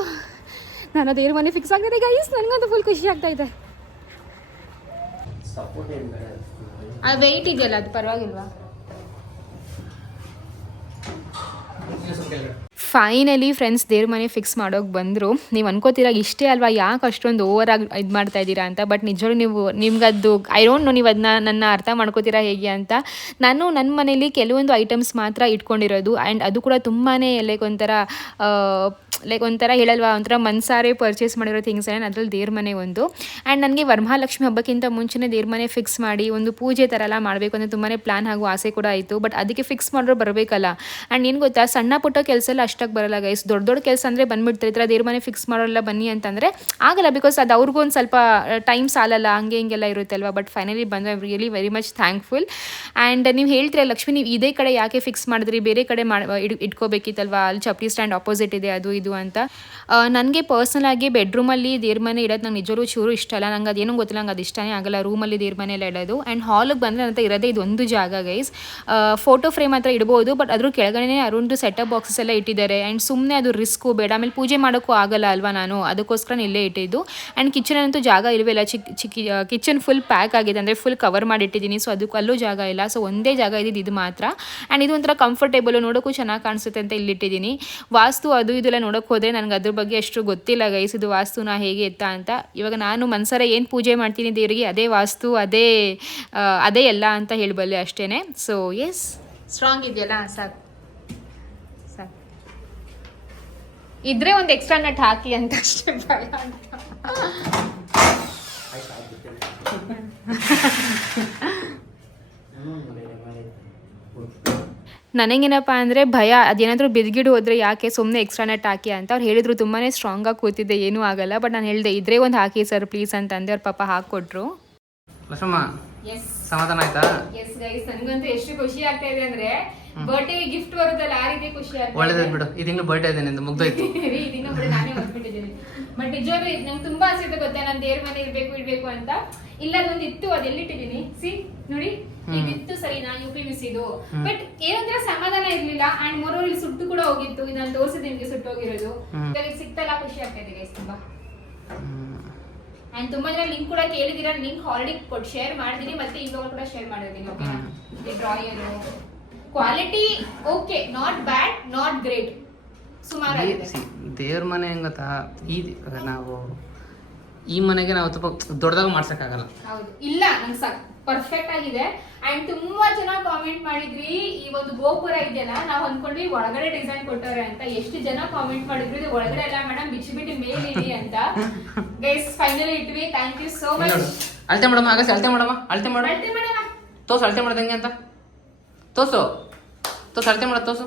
ನಾನು ಅದೇ ಮನೆ ಫಿಕ್ಸ್ ಆಗಿದೆ ಗೈಸ್ ನನಗಂತೂ ಫುಲ್ ಖುಷಿ ಆಗ್ತಾ ಇದೆ. ಆ ವೆಯ್ಟ್ ಇದೆಯಲ್ಲ ಅದು ಪರವಾಗಿಲ್ವಾ? ಫೈನಲಿ ಫ್ರೆಂಡ್ಸ್ ದೇವ್ರ ಮನೆ ಫಿಕ್ಸ್ ಮಾಡೋಕೆ ಬಂದರು. ನೀವು ಅನ್ಕೋತೀರಾ, ಇಷ್ಟೇ ಅಲ್ವಾ? ಯಾಕೆ ಅಷ್ಟೊಂದು ಓವರ್ ಆಗಿ ಇದು ಮಾಡ್ತಾ ಇದ್ದೀರಾ ಅಂತ? ಬಟ್ ನಿಜವಾಗ್ಲೂ ನೀವು ನಿಮ್ಗದು ಐ ಡೋಂಟ್ ನೋ ನೀವು ಅದನ್ನ ನನ್ನ ಅರ್ಥ ಮಾಡ್ಕೋತೀರಾ ಹೇಗೆ ಅಂತ. ನಾನು ನನ್ನ ಮನೇಲಿ ಕೆಲವೊಂದು ಐಟಮ್ಸ್ ಮಾತ್ರ ಇಟ್ಕೊಂಡಿರೋದು. ಆ್ಯಂಡ್ ಅದು ಕೂಡ ತುಂಬಾ ಲೈಕ್ ಒಂಥರ ಲೈಕ್ ಒಂಥರ ಹೇಳಲ್ವಾ, ಒಂಥರ ಮನ್ಸಾರೆ ಪರ್ಚೇಸ್ ಮಾಡಿರೋ ಥಿಂಗ್ಸ್ ಏನು ಅದ್ರಲ್ಲಿ ದೇವ್ರ ಮನೆ ಒಂದು. ಆ್ಯಂಡ್ ನನಗೆ ವರಮಹಾಲಕ್ಷ್ಮಿ ಹಬ್ಬಕ್ಕಿಂತ ಮುಂಚೆನೇ ದೇವ್ರ ಮನೆ ಫಿಕ್ಸ್ ಮಾಡಿ, ಒಂದು ಪೂಜೆ ಥರ ಎಲ್ಲ ಮಾಡಬೇಕು ಅಂತ ತುಂಬಾ ಪ್ಲಾನ್ ಹಾಗೂ ಆಸೆ ಕೂಡ ಆಯಿತು. ಬಟ್ ಅದಕ್ಕೆ ಫಿಕ್ಸ್ ಮಾಡಿರೋ ಬರಬೇಕಲ್ಲ. ಆ್ಯಂಡ್ ಏನು ಗೊತ್ತಾ, ಸಣ್ಣ ಪುಟ್ಟ ಕೆಲಸ ಎಲ್ಲ ಅಷ್ಟಾಗಿ ಬರಲ್ಲ ಗೈಸ್ ದೊಡ್ಡ ದೊಡ್ಡ ಕೆಲಸ ಅಂದರೆ ಬಂದ್ಬಿಡ್ತಾರೆ, ಈ ಥರ ಮನೆ ಫಿಕ್ಸ್ ಮಾಡೋಲ್ಲ ಬನ್ನಿ ಅಂತಂದರೆ ಆಗಲ್ಲ ಬಿಕಾಸ್ ಅದು ಅವ್ರಿಗೂ ಒಂದು ಸ್ವಲ್ಪ ಟೈಮ್ ಸಾಲಲ್ಲ, ಹಂಗೆ ಹಿಂಗೆಲ್ಲ ಅಲ್ವಾ ಬಟ್ ಫೈನಲಿ ಬಂದು really very much thankful and ನೀವು ಹೇಳ್ತೀರಾ, ಲಕ್ಷ್ಮಿ, ನೀವು ಇದೇ ಕಡೆ ಯಾಕೆ ಫಿಕ್ಸ್ ಮಾಡಿದ್ರಿ? ಬೇರೆ ಕಡೆ ಮಾಡಿ ಇಟ್ಕೋಬೇಕಿತ್ತಲ್ವಾ? ಅಲ್ಲಿ ಚಪ್ಲಿ ಸ್ಟ್ಯಾಂಡ್ ಆಪೋಸಿಟ್ ಇದೆ, ಅದು ಇದು ಅಂತ. ನನಗೆ ಪರ್ಸನಲ್ ಆಗಿ ಬೆಡ್ರೂಮಲ್ಲಿ ದೇರ್ ಮನೆ ಇಡೋದು ನಂಗೆ ನಿಜವೂ ಚೂರು ಇಷ್ಟ ಅಲ್ಲ. ನಂಗೆ ಅದೇನೋ ಗೊತ್ತಿಲ್ಲ. ನಂಗೆ ಅದು ಇಷ್ಟನೇ ಆಗಲ್ಲ. ರೂಮಲ್ಲಿ ದೇರ್ ಮನೆ ಎಲ್ಲ ಇಡೋದು. ಆ್ಯಂಡ್ ಹಾಲಿಗೆ ಬಂದರೆ ಅಂತ ಇರೋದೇ ಇದೊಂದು ಜಾಗ ಗೈಸ್ ಫೋಟೋ ಫ್ರೇಮ್ ಹತ್ರ ಇಡ್ಬೋದು ಬಟ್ ಅದ್ರ ಕೆಳಗಡೆ ಅರುಣ್ದು ಸೆಟಪ್ ಬಾಕ್ಸಸ್ ಎಲ್ಲ ಇಟ್ಟಿದ್ದಾರೆ. ಆ್ಯಂಡ್ ಸುಮ್ಮನೆ ಅದು ರಿಸ್ಕು ಬೇಡ. ಆಮೇಲೆ ಪೂಜೆ ಮಾಡೋಕ್ಕೂ ಆಗಲ್ಲ ಅಲ್ವಾ ನಾನು? ಅದಕ್ಕೋಸ್ಕರ ಇಲ್ಲೇ ಇಟ್ಟಿದ್ದು. ಆ್ಯಂಡ್ ಕಿಚನ್ ಅಂತೂ ಜಾಗ ಇಲ್ವೇ ಇಲ್ಲ. ಚಿಕ್ಕ ಚಿಕ್ಕ ಕಿಚನ್ ಫುಲ್ ಪ್ಯಾಕ್ ಆಗಿದೆ. ಅಂದರೆ ಫುಲ್ ಕವರ್ ಮಾಡಿ ಇಟ್ಟಿದ್ದೀನಿ ಸೊ ಅದಕ್ಕೆ ಅಲ್ಲೂ ಜಾಗ ಇಲ್ಲ. ಸೊ ಒಂದೇ ಜಾಗ ಇದ್ದಿದ್ದು ಇದು ಮಾತ್ರ. ಆ್ಯಂಡ್ ಇದು ಒಂಥರ ಕಂಫರ್ಟೇಬಲ್ ನೋಡೋಕ್ಕೂ ಚೆನ್ನಾಗಿ ಕಾಣಿಸುತ್ತೆ ಅಂತ ಇಲ್ಲಿಟ್ಟಿದ್ದೀನಿ. ವಾಸ್ತು ಅದು ಇದೆಲ್ಲ ನೋಡೋಕೆ ಹೋದರೆ ನನಗೆ ಅದ್ರ ಬಗ್ಗೆ ಅಷ್ಟು ಗೊತ್ತಿಲ್ಲ ಗೈಸ್. ಇದು ವಾಸ್ತುನ ಹೇಗೆ ಇತ್ತ ಅಂತ. ಇವಾಗ ನಾನು ಮನ್ಸರ ಏನು ಪೂಜೆ ಮಾಡ್ತೀನಿ ದೇವರಿಗೆ ಅದೇ ವಾಸ್ತು ಅದೇ ಅದೇ ಎಲ್ಲ ಅಂತ ಹೇಳಬಲ್ಲೆ ಅಷ್ಟೇ ಸೊ ಎಸ್ ಸ್ಟ್ರಾಂಗ್ ಇದೆಯಲ್ಲ? ಸಾಕು. ಸಾಕು. ಇದ್ರೆ ಒಂದು ಎಕ್ಸ್ಟ್ರಾ ನಟ್ ಹಾಕಿ ಅಂತ ಅಷ್ಟೇ ಭಯ ಅಂತ. ನನಗೇನಪ್ಪ ಅಂದರೆ ಭಯ ಅದೇನಾದರೂ ಬಿದ್ಗಿಡು ಹೋದರೆ ಯಾಕೆ ಸುಮ್ಮನೆ ಎಕ್ಸ್ಟ್ರಾ ನೆಟ್ ಹಾಕಿ ಅಂತ ಅವ್ರು ಹೇಳಿದ್ರು. ತುಂಬಾ ಸ್ಟ್ರಾಂಗಾಗಿ ಕೂತಿದ್ದೆ ಏನೂ ಆಗಲ್ಲ. ಬಟ್ ನಾನು ಹೇಳಿದೆ ಇದ್ರೆ ಒಂದು ಹಾಕಿ ಸರ್ ಪ್ಲೀಸ್ ಅಂತ ಅಂದೆ ಅವ್ರ ಪಾಪ ಹಾಕ್ಕೊಟ್ರು. ಸಮಾಧಾನ ಆಯ್ತಾ? ಎಸ್ ಗೈಸ್ ನನಗಂತೂ ಎಷ್ಟು ಖುಷಿ ಆಗ್ತಾ ಇದೆ ಅಂದ್ರೆ ಬರ್ಡೇ ಗಿಫ್ಟ್ ಬರುತ್ತಲ್ಲ ಆ ರೀತಿ ಖುಷಿ ಆಗ್ತದೆ ಒಳ್ಳೇದ್ ಬಿಡು. ಈ ತಿಂಗಳು ಬರ್ಡೇ ಇದೆ ನಿಂದು ಮುಗ್ದೋಯ್ತು. ರೀ, ಇದನ್ನ ಬಿಡು, ನಾನೇ ಹೊತ್ಬಿಟ್ಟಿದ್ದೀನಿ ಬಟ್ ನಿಜವಾಗ್ಲೂ ಇದು ನಂಗೆ ತುಂಬಾ ಆಸೆ ಇದೆ ಗೊತ್ತಾ? ನಾನು ದೇವ್ರ ಮನೆ ಇರ್ಬೇಕು ಇರ್ಬೇಕು ಅಂತ. ಇಲ್ಲ ಅದೊಂದು ಇತ್ತು ಅದೆಲ್ಲಿಟ್ಟಿದ್ದೀನಿ ಸಿ ನೋಡಿ. ಇದಿತ್ತು ಸರಿ ನಾ ಯು ಪಿ ಮಿಸ್ ಇದು ಬಟ್ ಏನಂದ್ರೆ ಸಮಾಧಾನ ಇರ್ಲಿಲ್ಲ ಅಂಡ್ ಮೂರೂರು ಇಲ್ಲಿ ಸುಟ್ಟು ಕೂಡ ಹೋಗಿತ್ತು ಇದು ನಾನು ತೋರಿಸಿದ ನಿಮ್ಗೆ ಸುಟ್ಟು ಹೋಗಿರೋದು. ಇವಾಗ ಇದು ಸಿಕ್ತಲ್ಲ ಖುಷಿ ಆಗ್ತಾ ಇದೆ ತುಂಬಾ. ಅಂಡ್ ತುಂಬಾ ಜನ ಲಿಂಕ್ ಕೂಡ ಕೇಳಿದಿರ ಲಿಂಕ್ ಆಲ್ರೆಡಿ ಕೊಟ್ಟು ಶೇರ್ ಮಾಡಿದೀನಿ ಮತ್ತೆ ಇವಾಗ ಕೂಡ ಶೇರ್ ಮಾಡಿದೀನಿ ಓಕೆ ಇದು drawer quality okay not bad not great ಸುಮಾರಾಗಿದೆ. ದೇವ್ರ ಮನೆ ಹೆಂಗ್ ಗೊತ್ತಾ? ಈ ನಾವು ಈ ಮನೆಗೆ ನಾವು ಸ್ವಲ್ಪ ದೊಡ್ಡದಾಗ ಮಾಡ್ಸಕ್ಕಾಗಲ್ಲ. ಹೌದು. ಇಲ್ಲ ನಂಗೆ ಸಾಕು ಪರ್ಫೆಕ್ಟ್ ಆಗಿದೆ. ಅಂಡ್ ತುಂಬಾ ಜನ ಕಾಮೆಂಟ್ ಮಾಡಿದ್ರಿ ಈ ಒಂದು ಗೋಪುರ ಇದೆಯಲ್ಲ ನಾವ್ ಅನ್ಕೊಂಡ್ವಿ ಒಳಗಡೆ ಡಿಸೈನ್ ಕೊಟ್ಟವ್ರೆ ಅಂತ. ಎಷ್ಟು ಜನ ಕಾಮೆಂಟ್ ಮಾಡಿದ್ರು ಇದು ಒಳಗಡೆ ಎಲ್ಲ ಮೇಡಮ್ ಬಿಚ್ಚಿ ಬಿಟ್ಟು ಮೇಲ್ ಇಡಿ ಅಂತ. ಗೈಸ್ ಫೈನಲಿ ಇಟ್ವಿ. ಥ್ಯಾಂಕ್ ಯು ಸೋ ಮಚ್ ಅಳತೆ ಮಾಡಮ್ಮ ಆಗಸ್ ಅಳತೆ ಮಾಡಮ್ಮ ಅಳತೆ ಮಾಡೋಯ್ತೀನಿ ಮೇಡಮ್ ಅಳತೆ ಮಾಡ್ದಂಗೆ ಅಂತ. ತೋಸು ತೋಸ್ ಅಳತೆ ಮಾಡ ತೋರ್ಸು.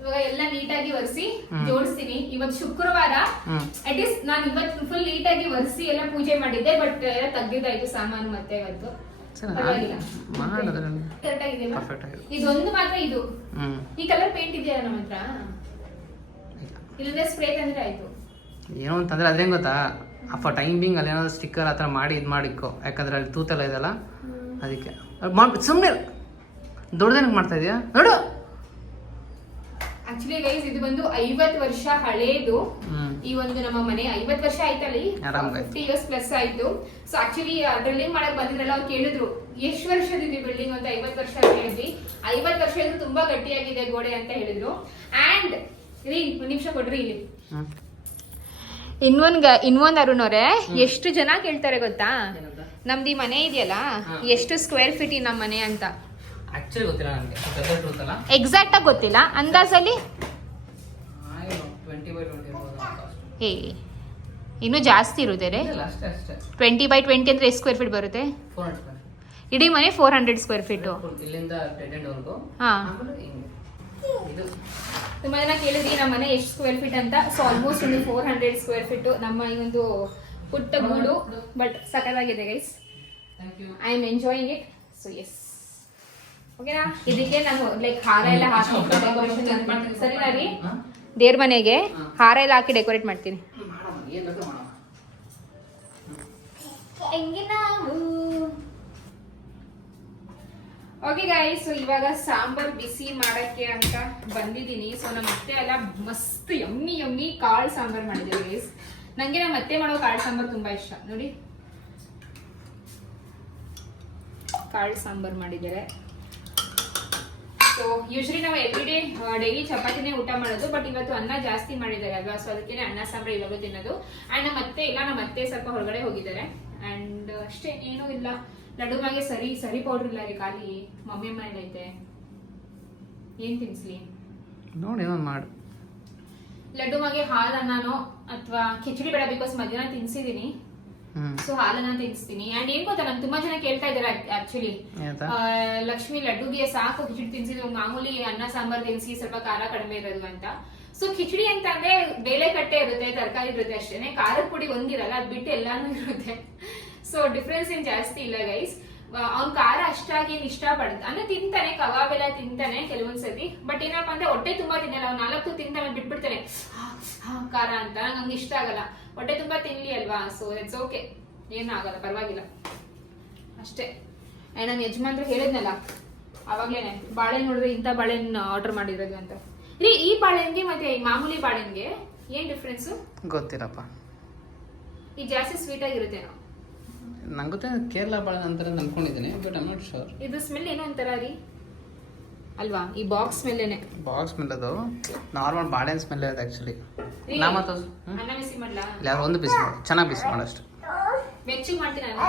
ಇವಾಗ ಎಲ್ಲ ನೀಟಾಗಿ ಒರೆಸಿ. ಜೋಡಿಸ್ತೀನಿ. ಇವತ್ತು ಶುಕ್ರವಾರ ಅಟ್ ಇಸ್ ನಾನು ಇವತ್ತು ಫುಲ್ ನೀಟಾಗಿ ಒರೆಸಿ ಎಲ್ಲ ಪೂಜೆ ಮಾಡಿದ್ದೆ ಬಟ್ ಎಲ್ಲ ತೆಗ್ದಿದ್ದಾಯ್ತು ಸಾಮಾನು ಮತ್ತೆ ಇವತ್ತು. ಇದೊಂದು ಮಾತ್ರ ಇದು. ಈ ಕಲರ್ ಪೇಂಟ್ ಇದೆಯಲ್ಲ ನಮ್ಮ ಹತ್ರ? ಇಲ್ಲ. ಇಲ್ಲಂದ್ರೆ ಸ್ಪ್ರೇ ತಂದ್ರೆ ಆಯ್ತು. ಏನೋ ಅಂತಂದ್ರೆ ಅದೇನ್ ಗೊತ್ತಾ? ಅಪ್ಪ ಟೈಮಿಂಗ್ ಅಲ್ಲಿ ಏನಾದ್ರು ಸ್ಟಿಕ್ಕರ್ ಆ ಥರ ಮಾಡಿ ಇದು ಮಾಡಿಕ್ಕೋ ಯಾಕಂದ್ರೆ ಅಲ್ಲಿ ತೂತೆಲ್ಲ ಇದೆಲ್ಲ ಅದಕ್ಕೆ. ಸುಮ್ಮನೆ ದೊಡ್ಡದೇನಕ್ಕೆ ಮಾಡ್ತಾ ಇದೀಯಾ? ನೋಡು! ಆಕ್ಚುಲಿ ಗೈಸ್ ಇದು ಬಂದು ಐವತ್ ವರ್ಷ ಹಳೇದು. ಈ ಒಂದು ನಮ್ಮ ಮನೆ ಐವತ್ ವರ್ಷ ಆಯ್ತಲ್ಲಿ. ಫಿಫ್ಟಿ ಇಯರ್ಸ್ ಪ್ಲಸ್ ಆಯ್ತು. ಸೊ ಆಕ್ಚುಲಿ ಡ್ರಿಲ್ಲಿಂಗ್ ಮಾಡಕ್ ಬಂದಿದ್ರಲ್ಲ ಅವ್ರು ಕೇಳಿದ್ರು ಎಷ್ಟು ವರ್ಷದಿದೆ ಬಿಲ್ಡಿಂಗ್ ಅಂತ ಐವತ್ ವರ್ಷ ಅಂತ ಹೇಳಿದ್ವಿ. ಐವತ್ ವರ್ಷ ಇದು ತುಂಬಾ ಗಟ್ಟಿಯಾಗಿದೆ ಗೋಡೆ ಅಂತ ಹೇಳಿದ್ರು. ಅಂಡ್ ರೀ ಒಂದ್ ನಿಮಿಷ ಕೊಡ್ರಿ ಇಲ್ಲಿ. ಇನ್ನೊಂದ್ ಇನ್ನೊಂದ್ ಅರುಣ್ ಅವರೇ ಎಷ್ಟು ಜನ ಕೇಳ್ತಾರೆ ಗೊತ್ತಾ? ನಮ್ದು ಈ ಮನೆ ಇದೆಯಲ್ಲ ಎಷ್ಟು ಸ್ಕ್ವೇರ್ ಫೀಟ್ ಈ ನಮ್ಮ ಮನೆ ಅಂತ. ಆಕ್ಚುಲಿ ಗೊತ್ತಿಲ್ಲ ನನಗೆ. ಎಕ್ಸಾಕ್ಟ್ ಆಗಿ ಗೊತ್ತಿಲ್ಲ. ಅಂದಾಜಲ್ಲಿ? ಟ್ವೆಂಟಿ ಬೈ ಟ್ವೆಂಟಿ ಏ ಇನ್ನೂ ಜಾಸ್ತಿ ಅಷ್ಟೇ ಅಷ್ಟೇ. ಟ್ವೆಂಟಿ ಬೈ ಟ್ವೆಂಟಿ ಅಂದ್ರೆ ಎಷ್ಟು ಸ್ಕ್ವೇರ್ ಫೀಟ್ ಬರುತ್ತೆ? ಫೋರ್ ಹಂಡ್ರೆಡ್ ಇಡೀ ಮನೆ ಫೋರ್ ಹಂಡ್ರೆಡ್ ಸ್ಕ್ವೇರ್ ಫೀಟು ಇಲ್ಲಿಂದ ಹಾ. ತುಂಬಾ ಜನ ಕೇಳಿದ್ರಿ ನಮ್ಮ ಮನೆ ಎಷ್ಟು ಸ್ಕ್ವೇರ್ ಫೀಟ್ ಅಂತ. ಸೊ ಆಲ್ಮೋಸ್ಟ್ ಒಂದು ಫೋರ್ ಹಂಡ್ರೆಡ್ ಸ್ಕ್ವೇರ್ ಫೀಟ್ ನಮ್ಮ ಈ ಒಂದು ಪುಟ್ಟ ಗೂಡು. But ಸಕಲಾಗಿದೆ guys thank you I am enjoying it so yes ಓಕೆನಾ? ಇದಕ್ಕೆ ನಾನು ಲೈಕ್ ಹಾರ ಎಲ್ಲ ಹಾಕಿ ಡೆಕೋರೇಷನ್ ಸರಿನಾ ರೀ? ದೇವ್ರ ಮನೆಗೆ. ಹಾರ ಎಲ್ಲ ಹಾಕಿ ಡೆಕೋರೇಟ್ ಮಾಡ್ತೀನಿ. ಓಕೆ ಗಾಯಿ ಸೊ ಇವಾಗ ಸಾಂಬಾರ್ ಬಿಸಿ ಮಾಡಕ್ಕೆ ಅಂತ ಬಂದಿದ್ದೀನಿ. ಸೊ ನಮ್ಮ ಅತ್ತೆ ಎಲ್ಲ ಮಸ್ತ್ ಯಮ್ಮಿ ಯಮ್ಮಿ ಕಾಳು ಸಾಂಬಾರ್ ಮಾಡಿದ್ದೀವಿ ಗೈಸ್ ನಂಗೆ ನಮ್ಮ ಅತ್ತೆ ಮಾಡೋ ಕಾಳು ಸಾಂಬಾರ್ ತುಂಬಾ ಇಷ್ಟ. ನೋಡಿ. ಕಾಳು ಸಾಂಬಾರ್ ಮಾಡಿದ್ದಾರೆ. ಸೊ ಯೂಶ್ವಲಿ ನಾವು ಎವ್ರಿ ಡೇ ಡೈಲಿ ಚಪಾತಿನೇ ಊಟ ಮಾಡೋದು ಬಟ್ ಇವತ್ತು ಅನ್ನ ಜಾಸ್ತಿ ಮಾಡಿದ್ದಾರೆ ಅಲ್ವಾ? ಸೊ ಅದಕ್ಕೆ ಅನ್ನ ಸಾಂಬಾರು ಇವಾಗ ತಿನ್ನೋದು. ಅಂಡ್ ನಮ್ಮ ಅತ್ತೆ ಇಲ್ಲ ನಮ್ಮ ಅತ್ತೆ ಸ್ವಲ್ಪ ಹೊರಗಡೆ ಹೋಗಿದ್ದಾರೆ. ಅಂಡ್ ಅಷ್ಟೇ ಏನೂ ಇಲ್ಲ. ಲಡ್ಡು ಮಾಗೆ ಸರಿ ಸರಿ ಪೌಡ್ರ್ ಇಲ್ಲ ರೀ ಖಾಲಿ. ಮಮ್ಮಿ ಮನೇಲೈತೆ ಐತೆ ಏನ್ ತಿನ್ಸ್ಲಿ? ನೋಡಿ ಮಾಡು. ಲಡ್ಡು ಹಾಲು ಅನ್ನನೋ ಅಥವಾ ಕಿಚಡಿ ಬೇಡ ಬಿಕಾಸ್ ಮಧ್ಯಾಹ್ನ ತಿನ್ಸಿದೀನಿ. ಸೊ ಹಾಲನ್ನ ತಿನ್ಸ್ತೀನಿ. ಅಂಡ್ ಏನ್ ಗೊತ್ತಾ ನಂಗೆ ತುಂಬಾ ಜನ ಕೇಳ್ತಾ ಇದಾರೆ ಆಕ್ಚುಲಿ ಲಕ್ಷ್ಮಿ ಲಡ್ಡುಗೆ ಸಾಕು ಕಿಚಡಿ ತಿನ್ಸಿದ್ರು. ಮಾಮೂಲಿ ಅನ್ನ ಸಾಂಬಾರ್ ತಿನ್ಸಿ ಸ್ವಲ್ಪ ಖಾರ ಕಡಿಮೆ ಇರೋದು ಅಂತ. ಸೊ ಖಿಚಡಿ ಅಂತ ಅಂದ್ರೆ ಬೇಳೆ ಕಟ್ಟೆ ಇರುತ್ತೆ ತರಕಾರಿ ಇರುತ್ತೆ ಅಷ್ಟೇನೆ. ಖಾರದ ಪುಡಿ ಒಂದಿರಲ್ಲ ಅದ್ ಬಿಟ್ಟು ಎಲ್ಲಾನು ಇರುತ್ತೆ. ಸೊ ಡಿಫ್ರೆನ್ಸ್ ಏನ್ ಜಾಸ್ತಿ ಇಲ್ಲ ಗೈಸ್ ಅವ್ನ್ ಖಾರ ಅಷ್ಟಾಗಿ ಏನ್ ಇಷ್ಟ ಪಡ್ತ ಅಂದ್ರೆ ತಿಂತಾನೆ ಕಬಾಬ್ ಎಲ್ಲ ತಿಂತಾನೆ ಕೆಲವೊಂದ್ ಸತಿ ಬಟ್ ಏನಪ್ಪ ಅಂದ್ರೆ ಹೊಟ್ಟೆ ತುಂಬಾ ತಿನ್ನಲ್ಲ ಅವ್ನ್ ನಾಲ್ಕು ತಿಂತಾನೆ ಬಿಟ್ಬಿಡ್ತಾನೆ. ಖಾರ ಅಂತ ನಂಗೆ ನಂಗೆ ಇಷ್ಟ ಆಗಲ್ಲ. ಹೊಟ್ಟೆ ತುಂಬಾ ತಿನ್ಲಿ ಅಲ್ವಾ? ಸೊ ಇಟ್ಸ್ ಓಕೆ ಏನೂ ಆಗಲ್ಲ ಪರವಾಗಿಲ್ಲ. ಅಷ್ಟೇ. ನನ್ನ ಯಜಮಾನ್ರು ಹೇಳಿದ್ನಲ್ಲ ಅವಾಗ್ಲೇನೆ ಬಾಳೆಹಣ್ಣು ನೋಡಿದ್ರೆ ಇಂಥ ಬಾಳೆಹಣ್ಣು ಆರ್ಡರ್ ಮಾಡಿರೋದು ಅಂತ. ರೀ ಈ ಬಾಳೆಹಣ್ಣಿಗೆ ಮತ್ತೆ ಈ ಮಾಮೂಲಿ ಬಾಳೆಹಣ್ಣಿಗೆ ಏನ್ ಡಿಫ್ರೆನ್ಸ್ ಗೊತ್ತಿರಪ್ಪ ಈ ಜಾಸ್ತಿ ಸ್ವೀಟ್ ಆಗಿರುತ್ತೇನೋ? ನಂಗೆ ಗೊತ್ತ ಕೇರಳ ಬಾಳ ನಂತರ ಅನ್ಕೊಂಡಿದ್ದೀನಿ ಬಟ್ ಐ ನಾಟ್ ಶೋರ್ ಇದು ಸ್ಮೆಲ್ ಏನೋ ಒಂಥರ ರೀ. ಅಲ್ವಾ? ಈ ಬಾಕ್ಸ್ ಸ್ಮೆಲ್ಲೇನೆ ಬಾಕ್ಸ್ ಸ್ಮೆಲ್ ಅದು. ನಾರ್ಮಲ್ ಬಾಳೆಹಣ್ಣು ಸ್ಮೆಲ್ ಇದೆ ಆ್ಯಕ್ಚುಲಿ ನಾ ಮತ್ತು ಅನ್ನ ಬಿಸಿ ಮಾಡ್ಲಾ? ಯಾರು ಒಂದು ಬಿಸಿ ಮಾಡು. ಚೆನ್ನಾಗಿ ಬಿಸಿ ಮಾಡು ಅಷ್ಟು. ಬೆಚ್ಚಗೆ ಮಾಡ್ತೀನಿ ನಾನು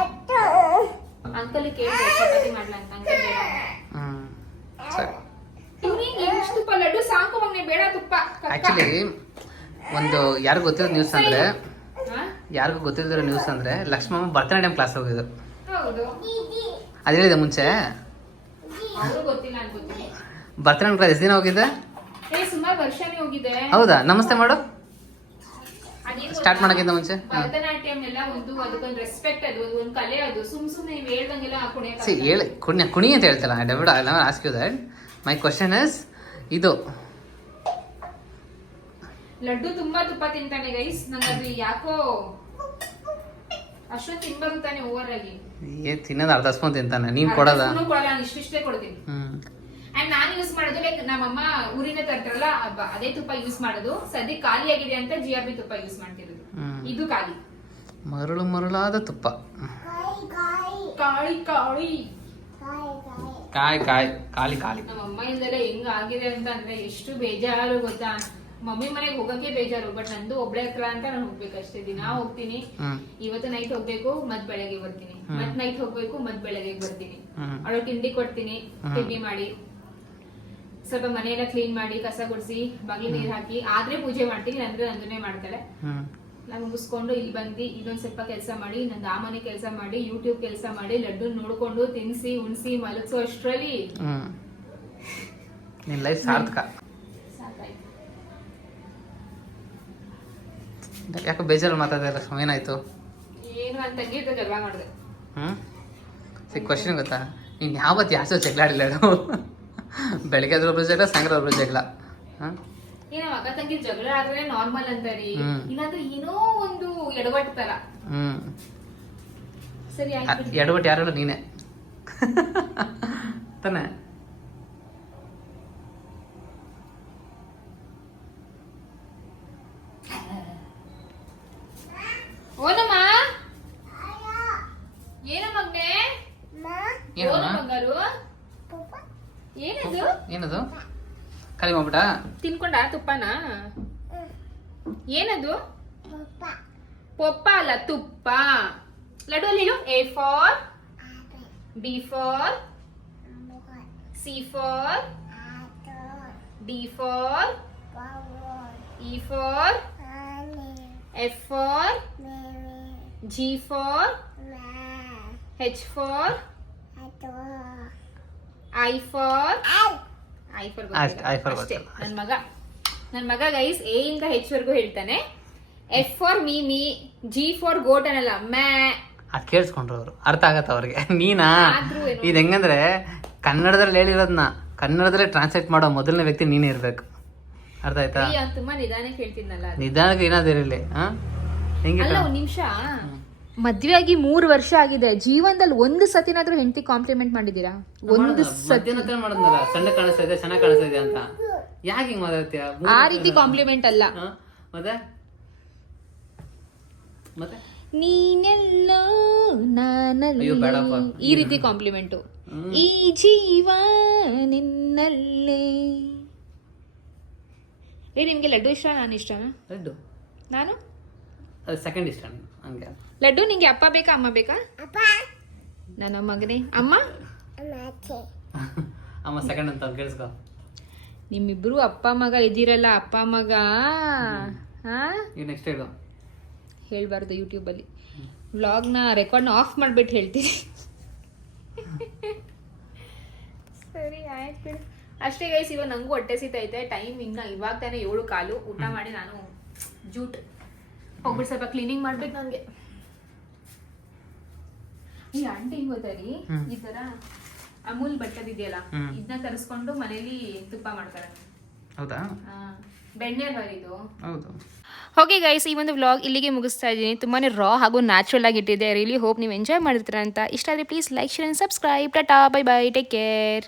ಅಂಕಲ್ ಕೇಳಿ ಚಪಾತಿ ಮಾಡ್ಲಾ ಅಂತ ಅಂಕಲ್. ಹ್ಞೂ ಸರಿ. ತುಪ್ಪ ಲಡ್ಡು ಸಾಕು ಮಗನೆ ಬೇಡ ತುಪ್ಪ ಆಕ್ಚುಲಿ ಆ್ಯಕ್ಚುಲಿ ಒಂದು ಯಾರಿಗೂ ಗೊತ್ತಿರೋ ನ್ಯೂಸ್ ಅಂದ್ರೆ? ಯಾರಿಗೂ ಗೊತ್ತಿಲ್ಲದಿರೋ ನ್ಯೂಸ್ ಅಂದ್ರೆ ಲಕ್ಷ್ಮಮ್ಮ ಭರತನಾಟ್ಯಂ ಕ್ಲಾಸ್ ಹೋಗಿದ್ದು. ಹೌದು. ಅದು ಹೇಳಿದೆ ಮುಂಚೆ. ಭರತನಾಟ್ಯಂ ಕ್ಲಾಸ್ ಎಷ್ಟು ದಿನ ಹೋಗಿದ್ದೆ? ಹೌದಾ? ನಮಸ್ತೆ ಮಾಡು. ಸ್ಟಾರ್ಟ್ ಮಾಡಕ್ಕಿಂತ ಮುಂಚೆ. ಸಿ ಹೇಳಿ. ಕುಣಿ ಕುಣಿ ಅಂತ ಹೇಳ್ತಲ್ಲ. Debit I ask you that my question is ಇದು. ಲಡ್ಡು ತುಂಬಾ ತುಪ್ಪ ತಿಂತಾನೆ ಗೈಸ್ ನಂಗೆ ಅದು ಯಾಕೋ ಅಷ್ಟೊಂದು ತಿನ್ಬಾರ್ದು ತಾನೆ ಓವರ್ ಆಗಿ ಏ ತಿನ್ನೋದು ಅರ್ಧ ಸ್ಪೂನ್ ತಿಂತಾನೆ ನೀನ್ ಕೊಡೋದ? ಅರ್ಧ ಕೊಡಲ್ಲ ನಾನು ಇಷ್ಟಿಷ್ಟೇ ಕೊಡ್ತೀನಿ. ಹ್ಮ್. ಅಂಡ್ ನಾನು ಯೂಸ್ ಮಾಡೋದು ಲೈಕ್ ನಮ್ಮಮ್ಮ ಊರಿನ ತರ್ತಾರಲ್ಲ ಅಬ್ಬ- ಅದೇ ತುಪ್ಪ ಯೂಸ್ ಮಾಡೋದು. ಸದ್ಯ ಖಾಲಿ ಆಗಿದೆ ಅಂತ ಜಿ ಆರ್ ಬಿ ತುಪ್ಪ ಯೂಸ್ ಮಾಡ್ತಿರೋದು. ಇದು ಖಾಲಿ. ಮರಳು ಮರಳಾದ ತುಪ್ಪ. ಕಾಳಿ ಕಾಳಿ. ಕಾಯ್ ಕಾಯ್. ಖಾಲಿ ಖಾಲಿ ನಮ್ಮ ಅಮ್ಮ ಇಲ್ದೆಲ್ಲ ಹೆಂಗ್ ಆಗಿದೆ ಅಂತ ಅಂದ್ರೆ ಎಷ್ಟು ಬೇಜಾರು ಗೊತ್ತಾ? ಮಮ್ಮಿ ಮನೆಗೆ ಹೋಗಕ್ಕೆ ಬೇಜಾರು ಬಟ್ ನಂದು ಒಬ್ಳೆ ಹತ್ರ ಅಂತ ನಾನು ಹೋಗ್ಬೇಕಷ್ಟೇ ದಿನ ಹೋಗ್ತೀನಿ. ಇವತ್ತು ನೈಟ್ ಹೋಗ್ಬೇಕು ಮತ್ ಬೆಳಗ್ಗೆ ಬರ್ತೀನಿ. ಮತ್ ನೈಟ್ ಹೋಗ್ಬೇಕು ಮತ್ ಬೆಳಗ್ಗೆ ಬರ್ತೀನಿ. ಅವಳು ತಿಂಡಿ ಕೊಡ್ತೀನಿ. ತಿಂಡಿ ಮಾಡಿ. ಸ್ವಲ್ಪ ಮನೆಯೆಲ್ಲ ಕ್ಲೀನ್ ಮಾಡಿ ಕಸ ಗುಡಿಸಿ ಬಾಗಿಲು ನೀರ್ ಹಾಕಿ ಆದ್ರೆ ಪೂಜೆ ಮಾಡ್ತೀನಿ ಅಂದ್ರೆ ನಂದನೆ ಮಾಡ್ತಾಳೆ ಹ್ಮ್. ನಾನು ಮುಗಿಸ್ಕೊಂಡು ಇಲ್ಲಿ ಬಂದು ಇದೊಂದ್ ಸ್ವಲ್ಪ ಕೆಲಸ ಮಾಡಿ ನಂದು ಆ ಮನೆ ಕೆಲಸ ಮಾಡಿ ಯೂಟ್ಯೂಬ್ ಕೆಲಸ ಮಾಡಿ ಲಡ್ಡು ನೋಡ್ಕೊಂಡು ತಿನ್ಸಿ ಉಣ್ಸಿ ಮಲಗಿಸೋ ಅಷ್ಟರಲ್ಲಿ ಹ್ಮ್. ನಿನ್ ಲೈಫ್ ಸಾರ್ಥಕ. ಯಾಕೋ ಬೇಜಾರು ಮಾತಾಡಿದ್ರೆ ಏನಾಯ್ತು? ಏನು ಅಂತ ಮಾಡಿದೆ. ಸಿ ಕ್ವಶನ್ ಗೊತ್ತಾ? ನೀನ್ ಯಾವತ್ತು ಯಾಸೋ ಜಗಳ ಆಡಿಲ್ಲ ಹೇಳು. ಬೆಳಗ್ಗೆ ಒಬ್ರು ಜಗಳ ಸಾಯಂಕಾಲ ಒಬ್ರು ಜಗಳ. ಹಾಂ? ಏನೋ ಅಕ್ಕ ತಂಗಿ ಜಗಳ ಆದ್ರೆ ನಾರ್ಮಲ್ ಅಂತಾರಿ ಹ್ಮ್. ಇಲ್ಲಾಂದ್ರೆ ಏನೋ ಒಂದು ಎಡವಟ್ಟು ತರ. ಹ್ಮ್. ಸರಿ. ಎಡವಟ್ಟು ಯಾರು ನೀನೆ? ತಾನೆ ಓನಮ್ಮ ಏನ ಮಗ್ನೆ ಏನಮ್ಮ ಓನ ಬಂಗಾರು ಏನದು? ಏನದು ಖಾಲಿ ಮಾಡ್ಬಿಟ್ಟ ತಿನ್ಕೊಂಡ ತುಪ್ಪನ? ಏನದು? ಪೊಪ್ಪ ಅಲ್ಲ ತುಪ್ಪ. ಲಡ್ಡು ಅಲ್ಲಿ ಹೇಳು A for B for C for D for E for F for G for H for I for I for ಅಷ್ಟೇ, I for ಅಷ್ಟೇ. ಗೊತ್ತಿಲ್ಲ. ನನ್ ಮಗ ನನ್ ಮಗ ಗೈಸ್ ಎ ಇಂದ ಹೆಚ್ ವರ್ಗೂ ಹೇಳ್ತಾನೆ. ಎಫ್ ಫಾರ್ ಮೀಮಿ ಜಿ ಫಾರ್ ಗೋಟ್ ಅನ್ನಲ್ಲ ಮ್ಯಾ. ಅದ್ ಕೇಳಿಸ್ಕೊಂಡ್ರು ಅವರು. ಅರ್ಥ ಆಗತ್ತ ಅವ್ರಿಗೆ. ನೀನಾ? ಇದ್ ಹೆಂಗಂದ್ರೆ ಕನ್ನಡದಲ್ಲಿ ಹೇಳಿರೋದನ್ನ ಕನ್ನಡದಲ್ಲೇ ಟ್ರಾನ್ಸ್ಲೇಟ್ ಮಾಡೋ ಮೊದಲನೇ ವ್ಯಕ್ತಿ ನೀನೇ ಇರ್ಬೇಕು. ಅರ್ಥ ಆಯ್ತಾ? ತುಂಬಾ ನಿಧಾನಕ್ಕೆ ಹೇಳ್ತಿದ್ನಲ್ಲ ನಿಧಾನಕ್ಕೆ ಏನಾದಿರಲಿ ಹಾ? ನಿಮಿಷ. ಮದ್ವೆ ಆಗಿ ಮೂರು ವರ್ಷ ಆಗಿದೆ. ಜೀವನದಲ್ಲಿ ಒಂದು ಸತಿನಾದ್ರೂ ಹೆಂಡತಿ ಕಾಂಪ್ಲಿಮೆಂಟ್ ಮಾಡಿದೀರಾ ಒಂದು ಮಧ್ಯಾಹ್ನ ಮಾಡಿದ್ನಲ್ಲ ಸಣ್ಣ ಕಾಣಿಸ್ತಾ ಇದೆ ಚೆನ್ನಾಗಿ ಕಾಣಿಸ್ತಾ ಇದೆ ಅಂತ. ಯಾಕೆ ಹಿಂಗ್ ಮಾತಾಡ್ತೀಯ? ಆ ರೀತಿ ಕಾಂಪ್ಲಿಮೆಂಟ್ ಅಲ್ಲ. ನೀನೆಲ್ಲ ಮತ್ತೆ? ಮತ್ತೆ? ನೀನೆಲ್ಲೋ ಅಯ್ಯೋ, ನಾನಲ್ಲಿ ಈ ರೀತಿ ಕಾಂಪ್ಲಿಮೆಂಟು ಈ ಜೀವ ನಿನ್ನಲ್ಲೇ. ಏ ನಿಮ್ಗೆ ಲಡ್ಡು ಇಷ್ಟ ನಾನು ಇಷ್ಟನಾ? ಲಡ್ಡು. ನಾನು? ಅದು ಸೆಕೆಂಡ್ ಇಷ್ಟ ಹಂಗೆ. ಲಡ್ಡು ನಿಂಗೆ ಅಪ್ಪ ಬೇಕಾ ಅಮ್ಮ ಬೇಕಾ? ನನ್ನ ಮಗನೇ. ಅಮ್ಮ? ಅಮ್ಮ ಸೆಕೆಂಡ್ ಅಂತ ಕೇಳಿಸ್ಕೊ. ನಿಮ್ಮಿಬ್ರು ಅಪ್ಪ ಮಗ ಇದ್ದೀರಲ್ಲ ಅಪ್ಪ ಮಗ. ನೆಕ್ಸ್ಟ್ ಹೇಳು. ಹೇಳ್ಬಾರ್ದು ಯೂಟ್ಯೂಬಲ್ಲಿ ವ್ಲಾಗ್ನ ರೆಕಾರ್ಡ್ನ ಆಫ್ ಮಾಡ್ಬಿಟ್ಟು ಹೇಳ್ತೀನಿ. ಸರಿ ಆಯ್ತು ಬಿಡು. ಅಷ್ಟೇ ಗೈಸ್ ಇವಾಗ ನಂಗೂ ಹೊಟ್ಟೆ ಸಿತೈತೆ ಟೈಮ್ ಇನ್ನು ಇವಾಗ ತಾನೇ ಏಳು ಕಾಲು. ಊಟ ಮಾಡಿ ನಾನು ಜೂಟ್ ಹೋಗ್ಬಿಟ್ಟು ಸ್ವಲ್ಪ ಕ್ಲೀನಿಂಗ್ ಮಾಡ್ಬೇಕು ನನಗೆ ಈ ಆಂಟಿ ಹಿಂಗ್ ಗೊತ್ತಾ ರೀ? ಈ ತರ ಅಮೂಲ್ ಬಟ್ಟದಿದೆಯಲ್ಲ ಇದೆಯಲ್ಲ ಇದನ್ನ ತರಿಸ್ಕೊಂಡು ಮನೇಲಿ ತುಪ್ಪ ಮಾಡ್ತಾರೆ. ಹೌದಾ? ಬೆಣ್ಣೆ ಇದು. ಹೌದು. ಓಕೆ ಗೈಸ್ ಈ ಒಂದು ವ್ಲಾಗ್ ಇಲ್ಲಿಗೆ ಮುಗಿಸ್ತಾ ಇದ್ದೀನಿ. ತುಂಬಾ ರಾ ಹಾಗೂ ನ್ಯಾಚುರಲ್ ಆಗಿ ಇಟ್ಟಿದೆ. ರಿಯಲಿ ಹೋಪ್ ನೀವು ಎಂಜಾಯ್ ಮಾಡಿರ್ತೀರ ಅಂತ. ಇಷ್ಟ ಆದರೆ please like share and subscribe tata bye bye take care